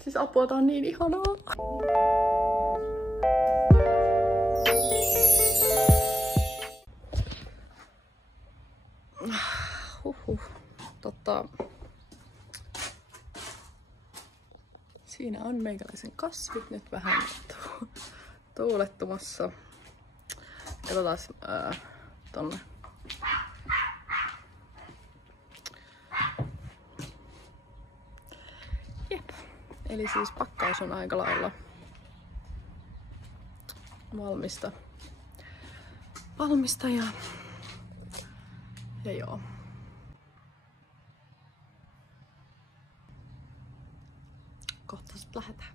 Siis apua, tää on niin ihanaa. Siinä on meikäläisen kasvit nyt vähän tuulettumassa. Katsotaan tonne. Jep. Eli siis pakkaus on aika lailla valmista ja joo. Kohta sit lähdetään.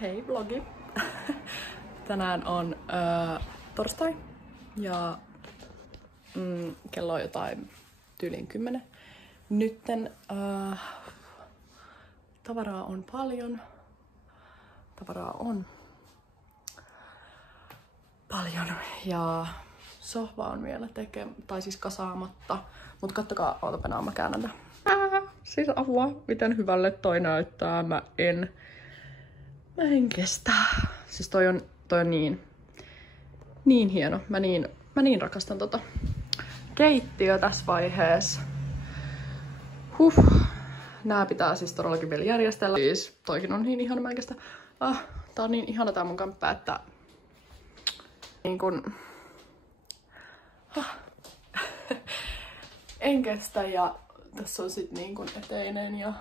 Hei vlogi! Tänään on torstai ja kello on jotain tyyliin 10. Nytten tavaraa on paljon. Ja sohva on vielä kasaamatta. Mut kattokaa, ootapana mä käännän tän. Siis apua, miten hyvälle toi näyttää. Mä en kestä. Siis toi on niin hieno. Mä niin rakastan tota keittiö tässä vaiheessa. Nää pitää siis todellakin vielä järjestellä. Siis toikin on niin ihana, mä en kestä. Tää on niin ihana tää mun kämppä, että niin kun en kestä. Ja tässä on sit niin kun eteinen ja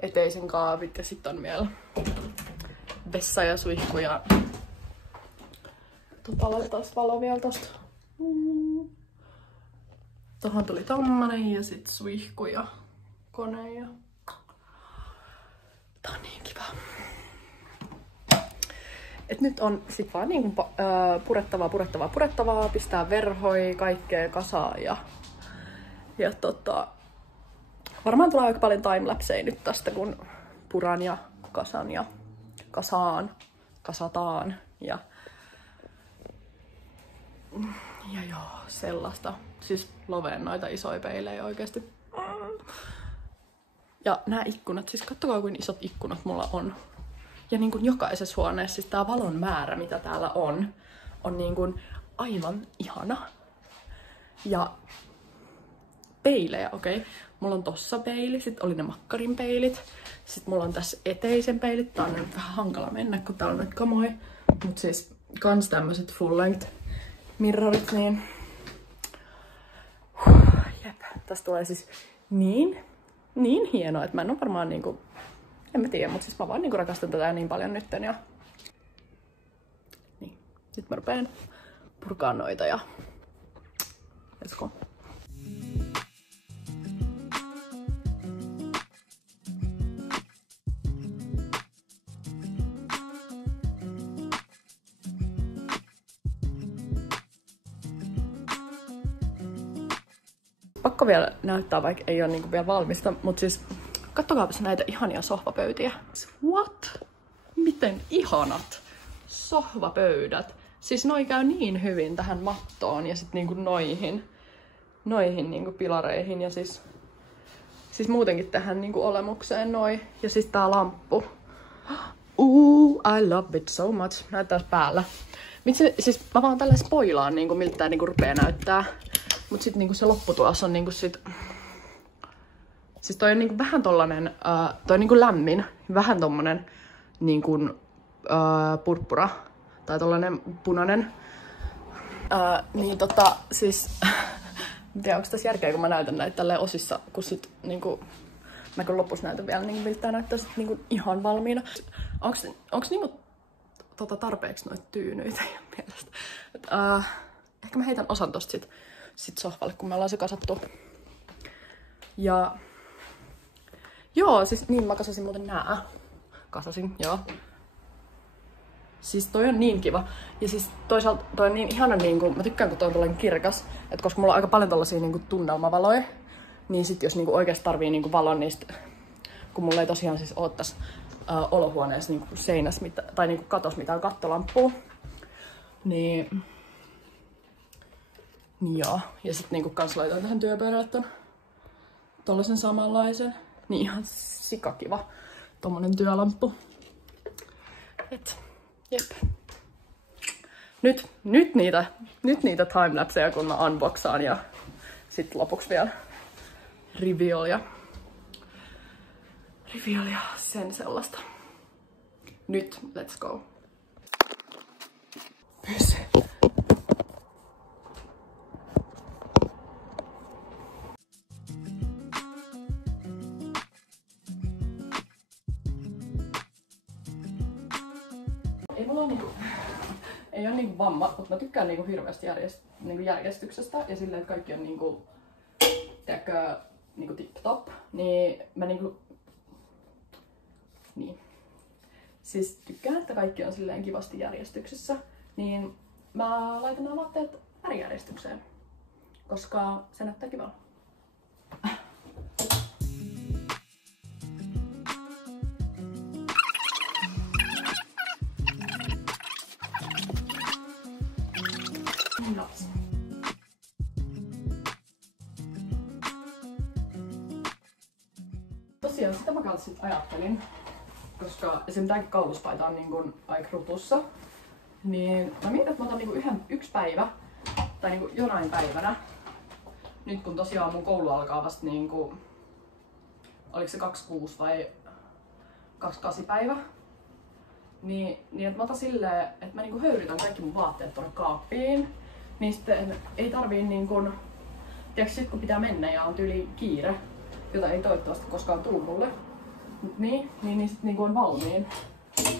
eteisen kaavit ja sit on vielä vessa ja suihku ja laitetaan valo vielä tosta. Tohon tuli tommonen ja sit suihku ja kone ja tää on niin kiva. Et nyt on sit vaan niinku purettavaa, pistää verhoi, kaikkea kasaan ja varmaan tulee aika paljon timelapseja nyt tästä, kun puran ja kasan ja kasataan ja joo, sellaista. Siis loveen noita isoja peilejä oikeesti. Ja nämä ikkunat, siis kattokaa kuin isot ikkunat mulla on. Ja niin kuin jokaisessa huoneessa, siis tää valon määrä, mitä täällä on niin kuin aivan ihana. Ja peilejä, okei. Mulla on tossa peili, sit oli ne makkarin peilit. Sit mulla on tässä eteisen peilit. Tää on nyt vähän hankala mennä, kun täällä on nyt kamoja. Mut siis kans tämmöset full length mirrorit, niin jep. Tästä tulee siis niin hienoa, että mä en oo varmaan niinku, en mä tiedä, mut siis mä vaan niinku rakastan tätä niin paljon nytten ja niin. Nyt mä rupeen purkaa noita ja let's go. Pakko vielä näyttää, vaikka ei ole niinku vielä valmista, mutta siis kattokaapas näitä ihania sohvapöytiä. What? Miten ihanat sohvapöydät. Siis noi käy niin hyvin tähän mattoon ja sit niinku noihin niinku pilareihin ja siis muutenkin tähän niinku olemukseen noi. Ja siis tää lamppu. I love it so much. Näyttää päällä. Siis mä vaan tällä spoilaan niinku miltä tää niinku rupee näyttää. Mut sit niinku se lopputulos on niinku sit. Siis toi on niinku vähän tollanen, toi on niinku lämmin, vähän tommonen niinku purppura tai tollanen punainen. Siis En tiedä, onko tässä järkeä, kun mä näytän näitä tälleen osissa, kun sit niinku... Mä kun lopussa näytän vielä, niin miltä tää näyttää sit niinku ihan valmiina. Onks niinku tarpeeksi noita tyynyitä teidän mielestä? Ehkä mä heitän osan tosta sit sohvalle, kun me ollaan se kasattu. Ja... Joo, siis niin mä kasasin muuten nää. Kasasin, joo. Siis toi on niin kiva. Ja siis toisaalta toi on niin ihana, niinku, mä tykkään kun toi on tollainen kirkas. Et koska mulla on aika paljon tollasia niinku tunnelmavaloja, niin sit jos niinku oikeesti tarvii niinku valon niistä, kun mulla ei tosiaan siis oo tässä olohuoneessa niinku seinässä tai niinku katos mitään kattolamppua, niin joo. Ja sit niinku kans laitan tähän työpöydälle tollasen samanlaisen. Niin ihan sikakiva tommonen työlamppu. Et, jep. Nyt niitä timelapseja, kun mä unboxaan ja sit lopuksi vielä reveal ja sen sellaista. Nyt, let's go. Pysy. Ei ole niinku vamma, mutta mä tykkään niinku hirveästi niinku järjestyksestä ja silleen, että kaikki on niinku, tiedätkö, niinku tip-top, niin mä niinku, niin. Siis tykkään, että kaikki on silleen kivasti järjestyksessä, niin mä laitan nämä vaatteet värijärjestykseen, koska se näyttää kivalta. Nuts. Tosiaan sitä mä kanssa sit ajattelin, koska se mitäkin kauluspaita on niin kun aika rupussa, niin mä mietin, että mä otan niinku yksi päivä, tai niinku jonain päivänä, nyt kun tosiaan mun koulu alkaa vasta niinku, oliko se 26 vai 28 päivä, niin että mä otan silleen, että mä niinku höyrytän kaikki mun vaatteet tonne kaappiin, niin sitten ei tarvii niinkun, tiiäks sit kun pitää mennä ja on tyyli kiire, jota ei toivottavasti koskaan tuu mulle, niin sit niinku on valmiin.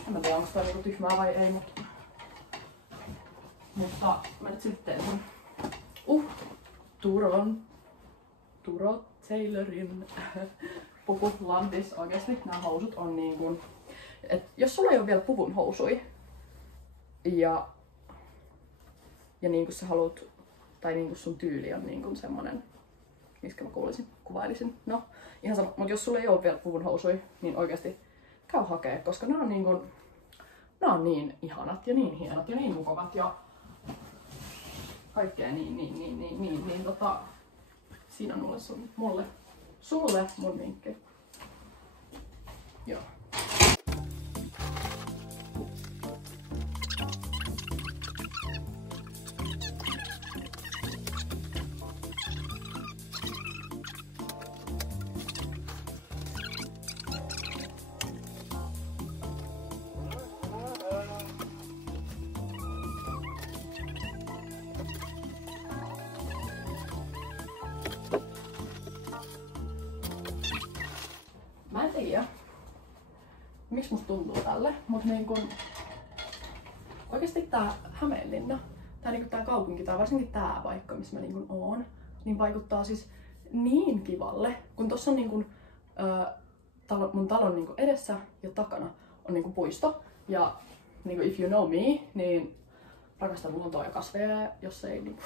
En mä tiedä, onko tää niinku tyhmää vai ei, mutta mä nyt sitten teen sen. Turo Taylorin puku Landis. Oikeesti nää housut on niinkun, et jos sulla ei oo vielä puvun housui ja niinku sä haluat, tai niinku sun tyyli on niinku semmonen, miskä mä kuvailisin. No, ihan sama, mut jos sulla ei oo vielä puvun housui, niin oikeesti käy hakee, koska nää on niinku, nää on niin ihanat ja niin hienot ja niin mukavat ja kaikkea niin siinä on sulle mun vinkki. Joo. Mä en tiedä, miksi musta tuntuu tälle, mut niinkun oikeesti tää Hämeenlinna, tää kaupunki tai varsinkin tää paikka, missä mä niinkun oon, niin vaikuttaa siis niin kivalle, kun tossa on niinkun mun talon niinku edessä ja takana on niinku puisto ja niinku if you know me, niin rakastan luontoa ja kasveja, jos ei niinku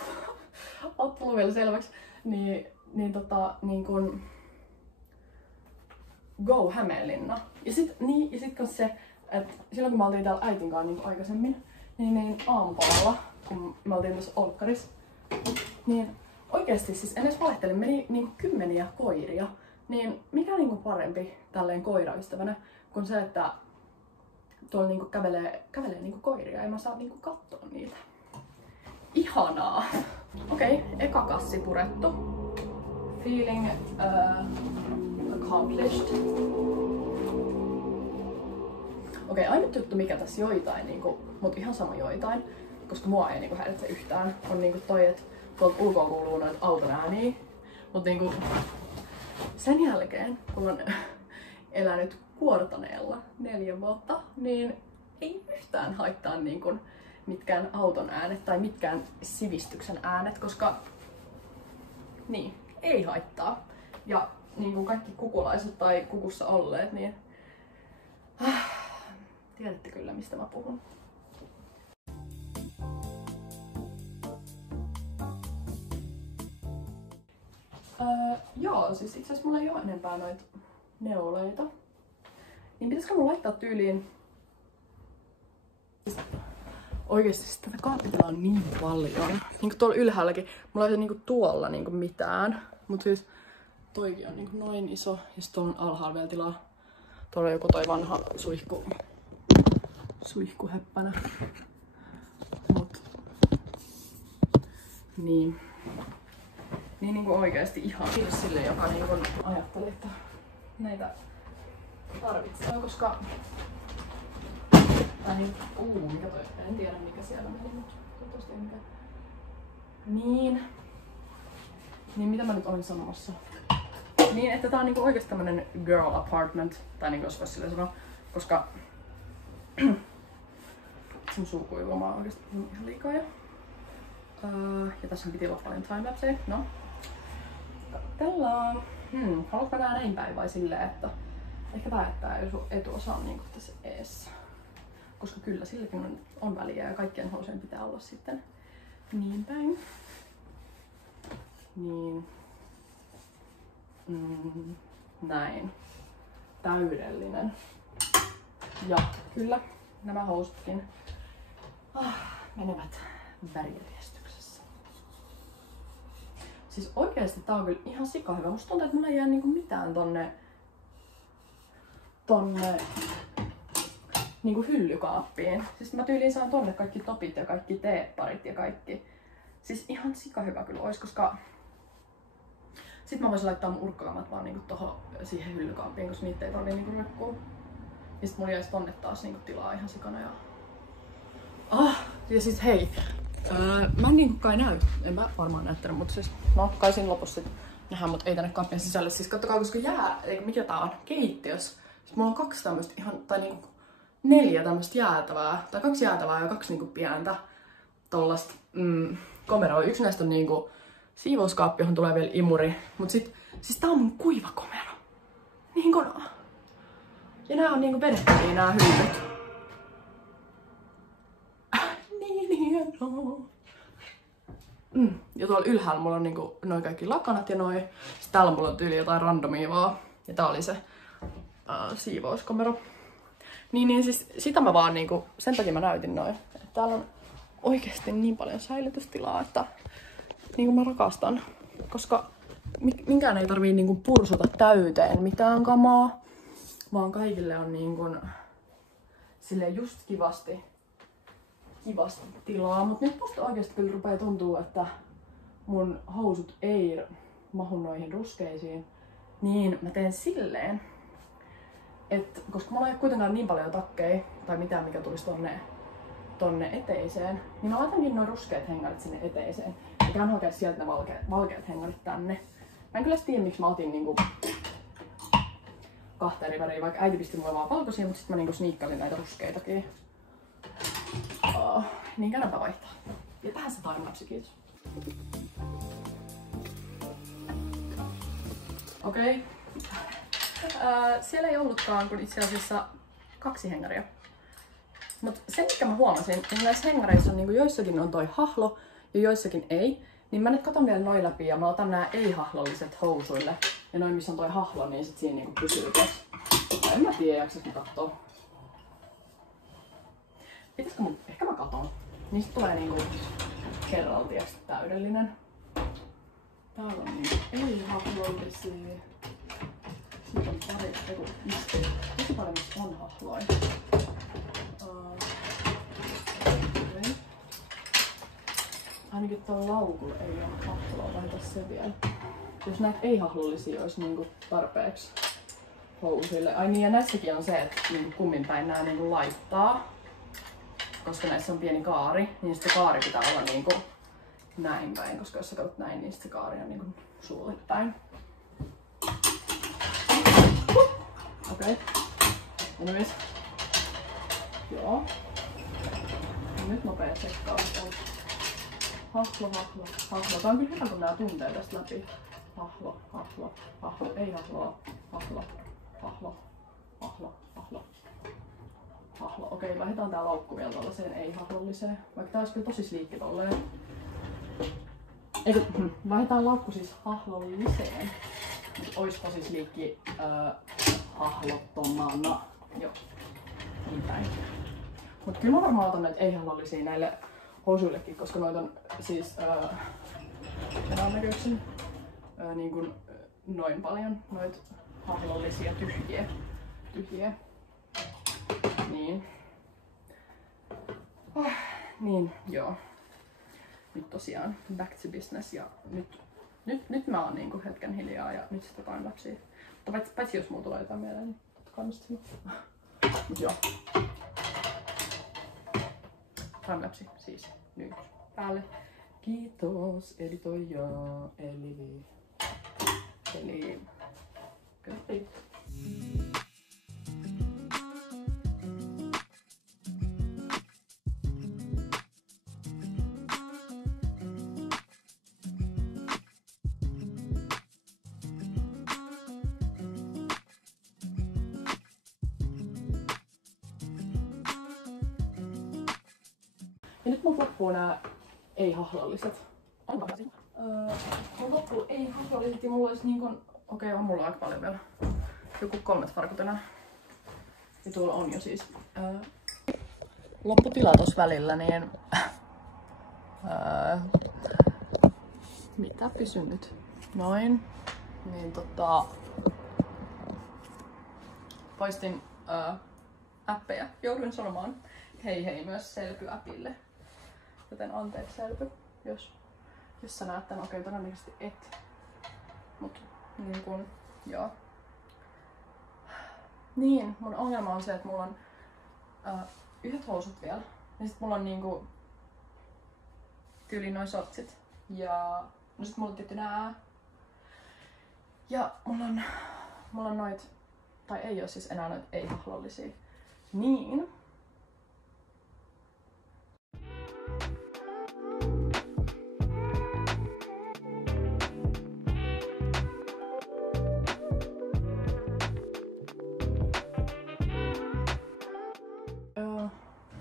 oo tullut vielä selväksi, niinkun go Hämeenlinna. Ja sit kans se, että silloin kun mä oltiin täällä äitin kanssa niin aikaisemmin, niin aamupalalla, kun me oltiin tuossa olkkarissa, niin oikeesti siis en edes valehtele, meni niin kymmeniä koiria. Niin mikä niinku parempi tälleen koiraystävänä kuin se, että tuolla niinku kävelee niinku koiria ja mä saan niinku katsoa niitä. Ihanaa! Okei, eka kassi purettu. Feeling accomplished. Okei, ainut juttu mikä tässä joitain, niinku, mut ihan sama joitain, koska mua ei niinku häiritse yhtään, on niinku toi, että tuolta ulkoa kuuluu noita auton ääniä. Mut niinku sen jälkeen, kun on elänyt kuortaneella 4 vuotta, niin ei yhtään haittaa niinku mitkään auton äänet tai mitkään sivistyksen äänet, koska niin, ei haittaa. Ja niin kuin kaikki kukulaiset tai kukussa olleet, niin tiedätte kyllä mistä mä puhun. Joo, siis itse asiassa mulla ei ole enempää noita neuleita. Niin pitäisikö mun laittaa tyyliin... Oikeesti siis tätä kaappitila on niin paljon. Niinku tuolla ylhäälläkin. Mulla ei ole niinku tuolla niinku mitään. Mut siis toikin on niinku noin iso. Ja sit tuolla on alhaalla vielä tilaa. Tuolla on joku toi vanha suihkuheppänä. Mut... Niin. Niin niinku oikeesti ihan kiitos sille, joka niinku ajatteli, että näitä tarvitsee. Koska... Tai niin, mikä toi? En tiedä mikä siellä meni, mutta toivottavasti ei mikään. Niin, mitä mä nyt olin sanomassa? Niin, että tää on niinku oikeesti tämmönen girl apartment, tai niinku jos vois silleen sanoa, koska sun suu kuivuu, mä oon oikeesti puhunut ihan liikaa jo. Ja tässä piti olla paljon timelapseja, no. Tällä haluatko nää näin päin vai silleen, että ehkä tää etuosa on niinku tässä eessä. Koska kyllä silläkin on väliä ja kaikkien housien pitää olla sitten niin päin. Niin. Näin. Täydellinen. Ja kyllä nämä housutkin menevät värijärjestyksessä. Siis oikeesti tää on kyllä ihan sikahyvä. Musta tuntuu, että mulla ei jää niinku mitään tonne niinku hyllykaappiin. Siis mä tyyliin saan tonne kaikki topit ja kaikki teepparit ja kaikki. Siis ihan sikahyvä kyllä ois, koska sit mä voisin laittaa mun urkkakamat vaan niinku siihen hyllykaappiin, koska niitä ei tarvii niinku rykkuu. Ja sit mulla jäisi tonne taas niinku tilaa ihan sikana ja... Ja sit hei, mä en niinku kai näy, en mä varmaan näyttänyt, mutta siis no kai siinä lopussa sit nähdään, mut ei tänne kaappien sisälle. Siis kattokaa, koska mikä tää on? Keittiös. Sit mulla on 2 tämmöstä ihan, tai niinku 4 tämmöstä jäätävää, tai 2 jäätävää ja 2 niinku pientä tollasta komeroa. Yksi näistä on niinku siivouskaappi, johon tulee vielä imuri, mut sit, siis tää on mun kuivakomero. Niin kun... Ja nää on niinku vedettäviä nää hyllyt. Niin hienoa. Ja tuolla ylhäällä mulla on niinku noi kaikki lakanat ja noi. Sitten täällä mulla on tyyli jotain randomia vaan. Ja tää oli se siivouskomero. Niin siis sitä mä vaan niinku, sen takia mä näytin noin. Täällä on oikeesti niin paljon säilytystilaa, että niinku mä rakastan. Koska minkään ei tarvii niinku pursuta täyteen mitään kamaa. Vaan kaikille on niinku silleen just kivasti tilaa. Mut nyt musta oikeesti kyllä rupee tuntuu, että mun housut ei mahu noihin ruskeisiin. Niin mä teen silleen, koska mulla ei ole kuitenkaan niin paljon takkeja tai mitään, mikä tulisi tonne eteiseen, niin mä laitankin noin ruskeat hengarit sinne eteiseen. Ja käyn hakea sieltä ne valkeat hengarit tänne. Mä en kyllä tiedä, miksi mä otin niinku 2 eri väriä, vaikka äiti pisti mulle vaan valkoisia, mutta sit mä niinku sniikkasin näitä ruskeitakin. Niin käydäänpä vaihtaa. Ja tähän se timelapse, kiitos. Okei. Siellä ei ollutkaan kun itse asiassa 2 hengaria. Mut se mikä mä huomasin, että näissä hengareissa on niinku joissakin on toi hahlo ja joissakin ei. Niin mä nyt katon vielä noin läpi ja mä otan nää ei-hahlolliset housuille. Ja noin missä on toi hahlo, niin sit siinä niinku pysyy tossa. En mä tiedä, jaksas mä kattoo. Pitäisikö mun... Ehkä mä katon. Niin sit tulee niinku kerraltiaksi täydellinen. Täällä on niinku ei-hahlollisia. Siitä on pari, tosi paljon missä on hahloja. Okay. Ainakin tuolla laukulla ei ole hahloa, laita se vielä. Jos näitä ei-hahlollisia olisi niinku tarpeeksi housille. Ai niin, ja näissäkin on se, että niinku kummin päin nää niinku laittaa. Koska näissä on pieni kaari, niin sitten kaari pitää olla niinku näin päin, koska jos sä katsot näin, niin se kaari on niinku sulle päin. Okei. Anyways. Joo. Ja nyt nopea tsekkaus. Hahlo. Tää on kyllä hyvä, kun nää tuntee tästä läpi. Hahlo. Ei hahloa. Hahlo. Okei, vaihdetaan tää laukku vielä tollaseen ei-hahlolliseen. Vaikka tää olisi kyllä tosi sliikki tolleen. Vaihdetaan laukku siis hahlolliseen. Mut ois tosi sliikki hahlottomana. Joo. Niin päin. Mut kyllä mä varmaan otan näitä ei-hahlollisia näille housuillekin, koska noita on siis tämän näköisin niin kuin noin paljon noita hahlollisia tyhjiä. Niin. Niin, joo. Nyt tosiaan back to business ja nyt mä oon niinku hetken hiljaa ja nyt sitä timelapsia. Mutta paitsi jos mulla tulee jotain mieleen, niin tottakaa mistä sanoa. Mut joo. Timelapsi siis nyt päälle. Kiitos editoija eli good. Ja nyt mun loppuu nää ei-hahlolliset. Mun loppuu ei-hahlolliset ja mulla olisi niinkun... Okei, on mulla aika paljon vielä. Joku 3 farkut enää. Ja tuolla on jo siis lopputila tossa välillä, niin... Mitä pysyn nyt? Noin. Niin poistin appeja. Jouduin sanomaan hei myös Selky-appille. Joten anteeksi Selky, jos sä näet tän. Okei, todennäköisesti et. Mut niin kun, joo. Niin, mun ongelma on se, että mulla on yhdet housut vielä. Ja sit mulla on niinku tyyliin noi shortsit. Ja no sit mulla on tietty nää. Ja mulla on noit, tai ei oo siis enää noit ei-hahlollisia. Niin.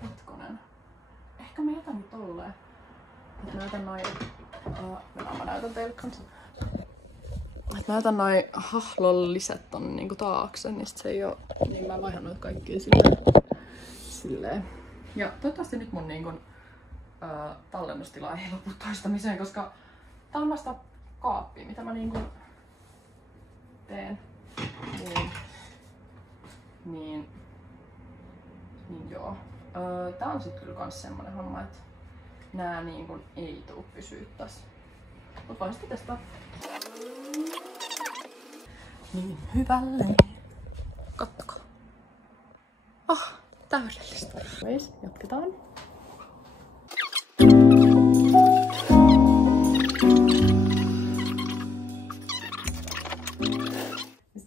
Hetkonen. Ehkä mä jätän nyt tolleen. Et näytän noin... mä näytän teille kanssa. Et näytän noin hahlolliset tonne niinku taakse, niin sit se ei oo... Niin mä vaihan noit kaikkia silleen. Ja toivottavasti nyt mun niinku tallennustila ei lopu toistamiseen, koska tää on vasta kaappi, mitä mä niinku teen. Niin joo. Tää on sit kyllä kans semmonen homma, että nää niinku ei tuu pysyä tässä. Mut voin sitten testaa. Niin hyvälle. Kattokaa. Täydellistä. Veis, jatketaan.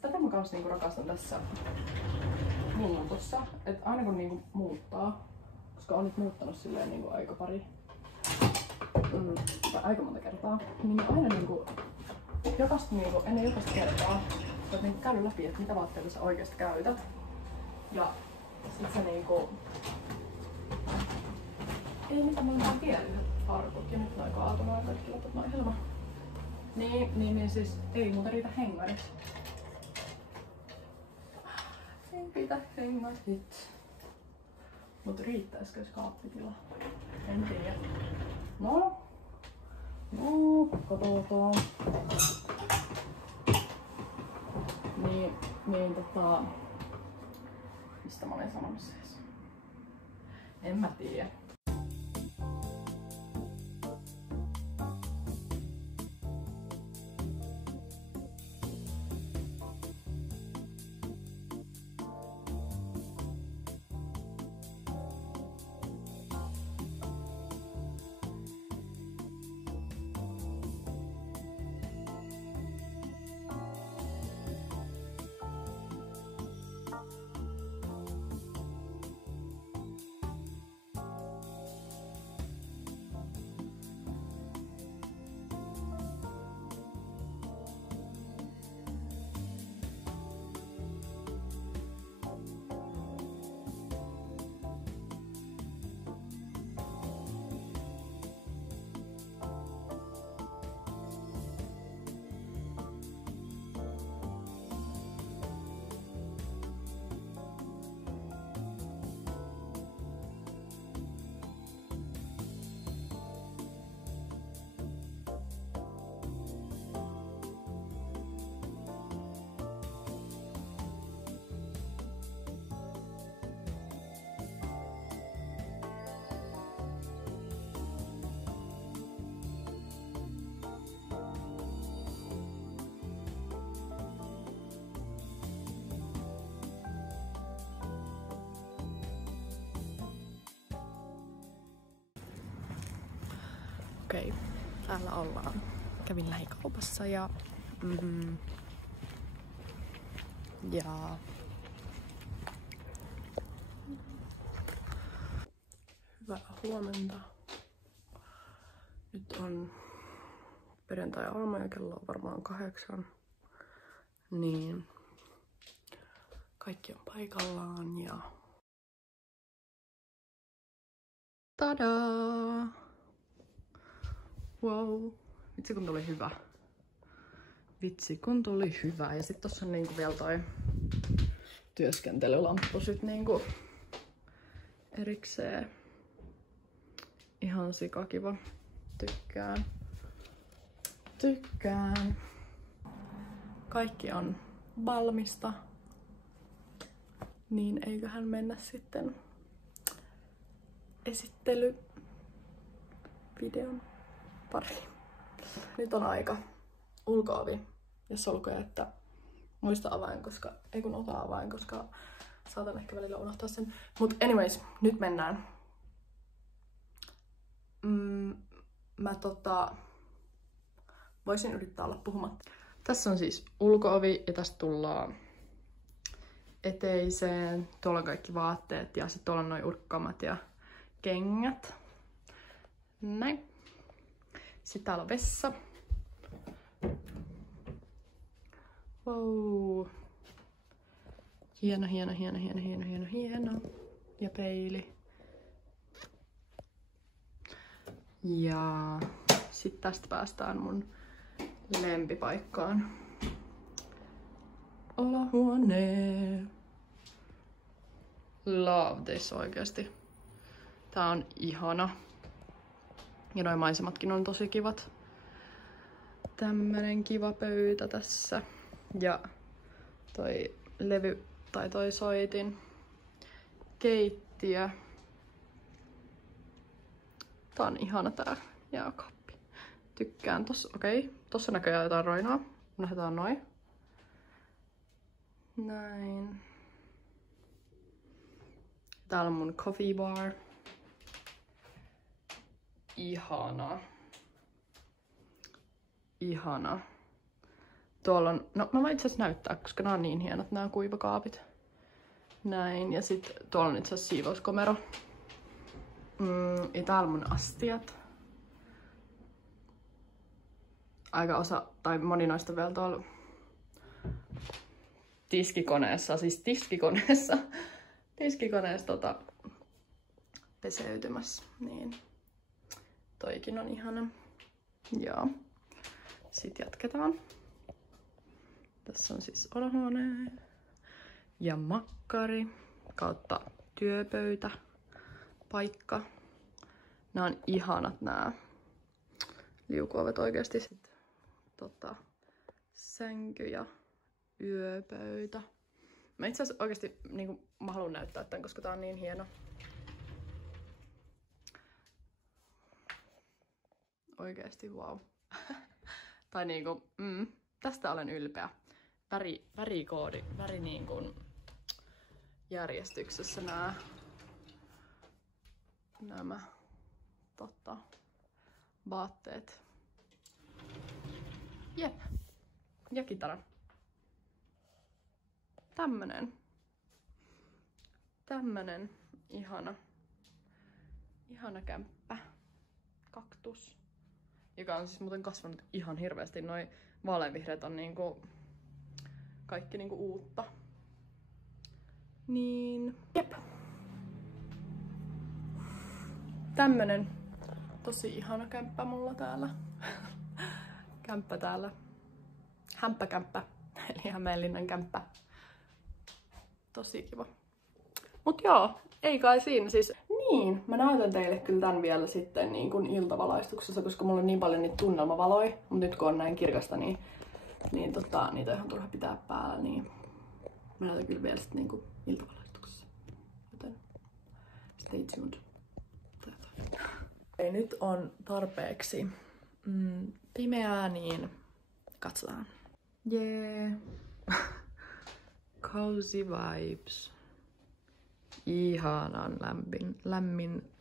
Tätä mä kans niinku rakastan tässä muutossa, että aina kun niinku muuttaa, koska on nyt muuttanut silleen niinku aika monta kertaa, niin aina niinku ennen jokaista kertaa voit niinku käydä läpi, että mitä vaatteita sä oikeesti käytät. Ja sit sä niinku... Ei mitään, mä oon vielä yhdet farkut ja nyt noin kaatunut ja kaikki loput noin helma. Niin siis ei muuta riitä hengariksi. Ei riitä hengarit. Mut riittäisikö skaappitila? En tiedä. No, katsotaan. Mistä mä olin sanomassa siis? En mä tiedä. Okei, täällä ollaan. Kävin lähikaupassa ja hyvää huomenta. Nyt on perjantai-aamu ja kello on varmaan 8. Niin kaikki on paikallaan ja tadaa! Wow! Vitsi kun tuli hyvä. Vitsi kun tuli hyvä. Ja sit tossa on niinku vielä toi työskentelylamppu sit niinku erikseen. Ihan sikakiva. Tykkään. Tykkään. Kaikki on valmista. Niin eiköhän mennä sitten esittelyvideon pariin. Nyt on aika. Ulko-ovi, jos olkoon, että muista avain, koska ei kun ota avain, koska saatan ehkä välillä unohtaa sen. Mut anyways, nyt mennään. Voisin yrittää olla puhumatta. Tässä on siis ulko-ovi ja tästä tullaan eteiseen. Tuolla on kaikki vaatteet ja sitten tuolla on noin urkkamat ja kengät. Näin. Sitten täällä on vessa. Wow. Hieno. Ja peili. Ja sitten tästä päästään mun lempipaikkaan. Olohuone. Love this oikeesti. Tää on ihana. Ja noi maisematkin on tosi kivat. Tämmönen kiva pöytä tässä. Ja toi levy tai toi soitin. Keittiö. Tää on ihana tää jääkaappi. Tykkään tossa. Okei. Tossa näköjään jotain roinaa. Lähdetään noin. Näin. Täällä on mun coffee bar. Ihana. Ihana. Tuolla on, no mä voin itse asiassa näyttää, koska nämä on niin hienot nämä kuivakaapit. Näin, ja sit tuolla on itse asiassa siivouskomero. Ja täällä mun astiat. Aika tai moni noista vielä tuolla tiskikoneessa peseytymässä. Niin toikin on ihana. Joo. Sitten jatketaan. Tässä on siis olohuone ja makkari kautta työpöytä, paikka. Nämä on ihanat nämä liukuovet oikeasti. Sitten sänky ja yöpöytä. Mä itse asiassa oikeasti mä haluan näyttää tämän, koska tää on niin hieno. Oikeesti wow. Tai tästä olen ylpeä. Värikoodi, järjestyksessä nämä vaatteet. Jep. Ja kitara. Tämmönen ihana kämppä. Kaktus. Joka on siis muuten kasvanut ihan hirveästi. Noi vaaleanvihreät on kaikki uutta. Niin. Jep. Tämmönen tosi ihana kämppä mulla täällä. Kämppä täällä. Hämppäkämppä. Eli Hämeenlinnan kämppä. Tosi kiva. Mut joo, ei kai siinä siis. Niin, mä näytän teille kyllä tän vielä sitten iltavalaistuksessa, koska mulla on niin paljon niitä tunnelmavaloja. Mut nyt kun on näin kirkasta, niin niitä on ihan turha pitää päällä, niin mä näytän kyllä vielä sitten iltavalaistuksessa. Joten stay tuned. Ei, nyt on tarpeeksi pimeää, niin katsotaan. Jee. Cozy vibes. Ihanan lämmin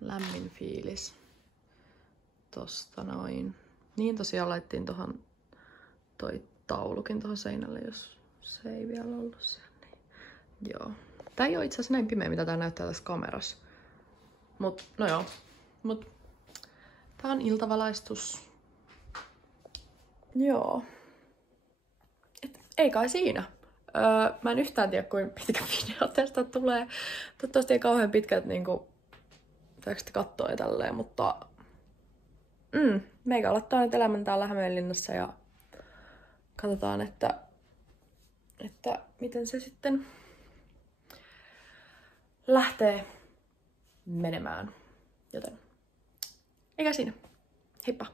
lämmin fiilis tosta noin. Niin tosiaan laittiin tohon toi taulukin tohon seinälle, jos se ei vielä ollut siellä. Niin. Joo. Tää ei oo itse asiassa näin pimeä, mitä tää näyttää tässä kamerassa. No joo. Tää on iltavalaistus. Joo. Ei kai siinä. Mä en yhtään tiedä, kuinka pitkä video tästä tulee. Toivottavasti ei kauhean pitkät niinku teksti kattoo ja tälleen, mutta meikä aloittaa nyt elämän täällä Hämeenlinnassa ja katsotaan, että miten se sitten lähtee menemään. Joten eikä siinä. Heippa!